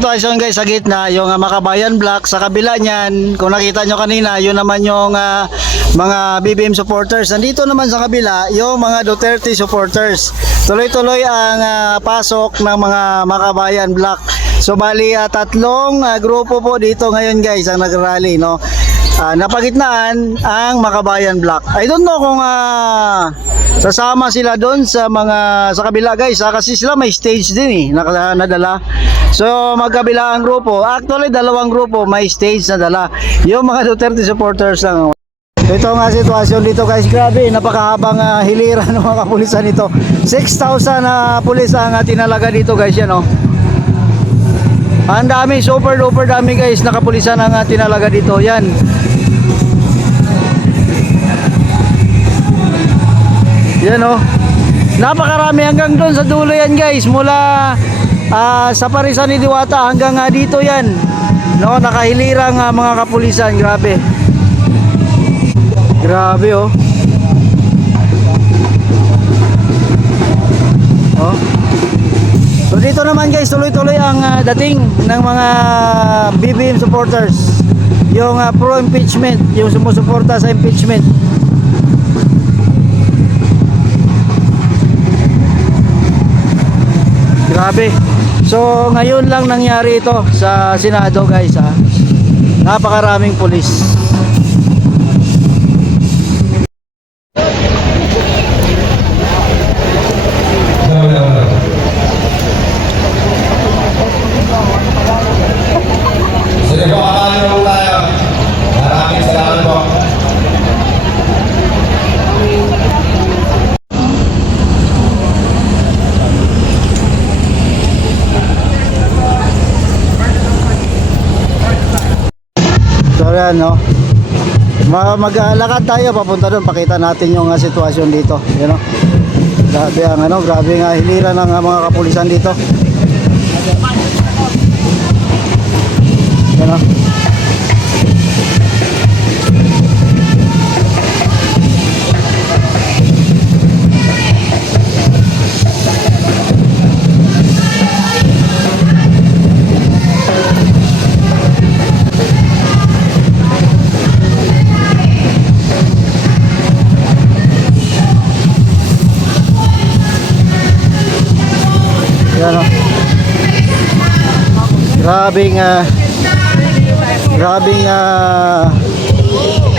sitwasyon guys sa gitna, yung Makabayan Block. Sa kabila niyan, kung nakita nyo kanina, yun naman yung mga BBM supporters. Nandito naman sa kabila, yung mga Duterte supporters. Tuloy-tuloy ang pasok ng mga Makabayan Block. So bali tatlong grupo po dito ngayon guys ang nagrally, no? Napagitnaan ang Makabayan Block. I don't know kung sasama sila doon sa mga sa kabila guys, kasi sila may stage din nadala. So magkabila ang grupo, actually dalawang grupo may stage na dala. Yung mga Duterte supporters lang. Ito nga sitwasyon dito guys, grabe, napakahabang hilira ng mga kapulisan nito. 6,000 pulis ang tinalaga dito guys, yan oh. Ang dami, super duper dami guys, nakapulisan ang tinalaga dito, yan. Yan oh. Napakarami hanggang doon sa dulo yan guys, mula sa Parisan ni Diwata hanggang dito yan. No, nakahilirang mga kapulisan, grabe. Grabe oh. Oh. So dito naman guys, tuloy-tuloy ang dating ng mga BBM supporters. Yung pro-impeachment, yung sumusuporta sa impeachment. Grabe. So ngayon lang nangyari ito sa Senado guys ha. Napakaraming pulis. Sige po, kakain mo tayo. Maraming salamat po. So yan no. Maglakad tayo papunta doon, pakita natin yung sitwasyon dito, you know. Grabe ang grabe nga hilira ng mga kapulisan dito. You know. Yan o. Grabing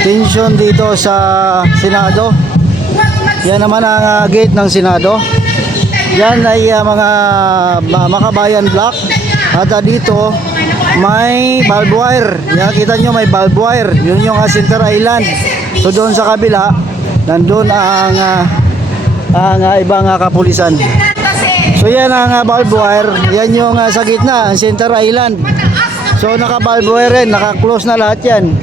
tension dito sa Senado. Yan naman ang gate ng Senado. Yan ay mga Makabayan Block. At dito may barbed wire. Yan, kita nyo may barbed wire. Yun yung Center Island. So doon sa kabila, nandun ang ibang kapulisan. So yan ang barbed wire, yan yung sa gitna, ang Center Island. So naka-barbed wire rin, naka-close na lahat yan.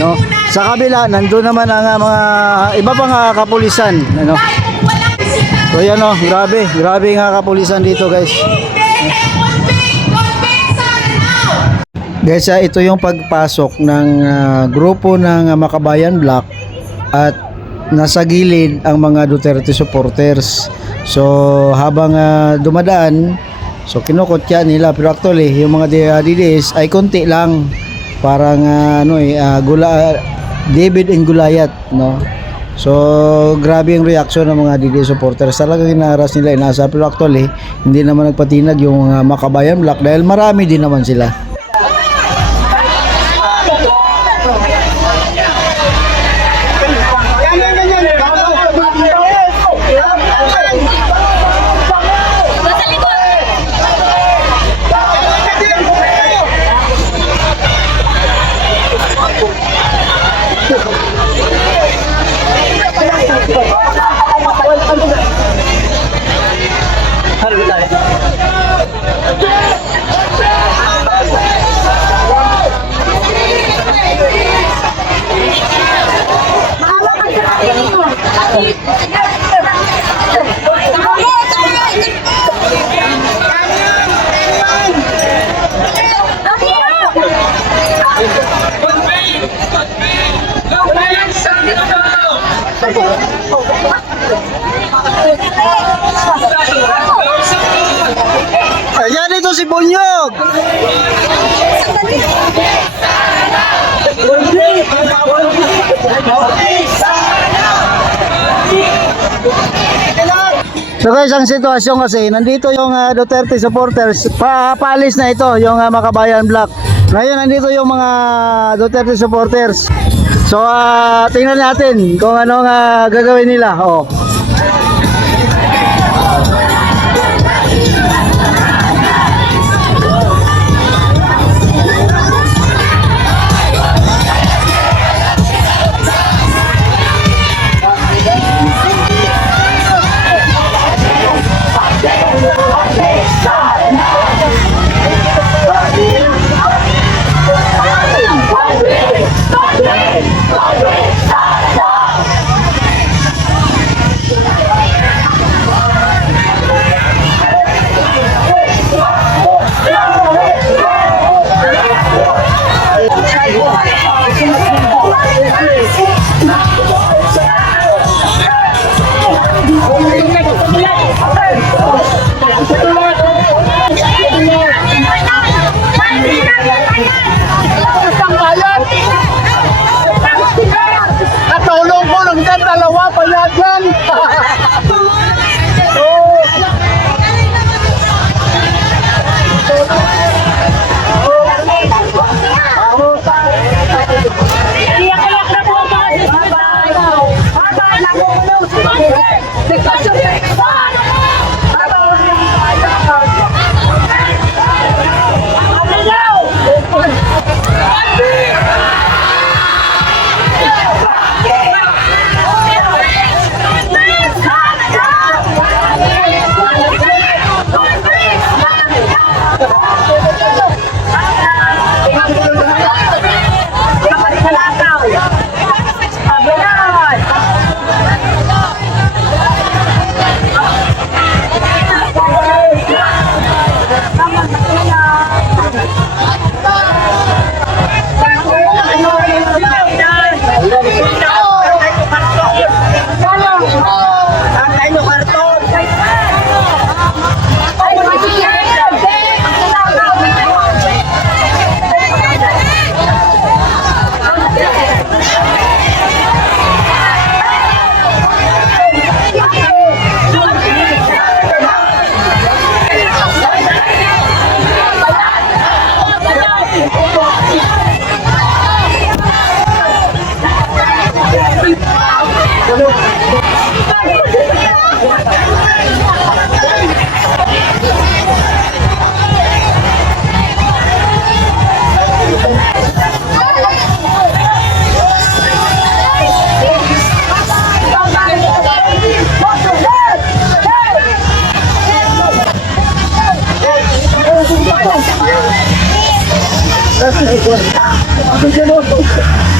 No? Sa kabila, nandun naman ang mga iba pang kapulisan. Ano? So yan o, grabe nga kapulisan dito guys. Guys, ito yung pagpasok ng grupo ng Makabayan Block at nasa gilid ang mga Duterte supporters. So habang dumadaan, so kinukutya nila, pero actually yung mga DDS ay konti lang, parang David and Goliath, no? So grabe yung reaction ng mga DDS supporters, talagang inaras nila, inasa, pero actually hindi naman nagpatinag yung Makabayan Block dahil marami din naman sila. So guys, ang sitwasyon kasi, nandito yung Duterte supporters, paalis na ito, yung Makabayan Black. Ngayon, nandito yung mga Duterte supporters. So, tingnan natin kung anong gagawin nila. Oh. Katulong ko lang dyan, dalawa pa yan. Iyak-iyak na po ba? Baba na mo. Gracias.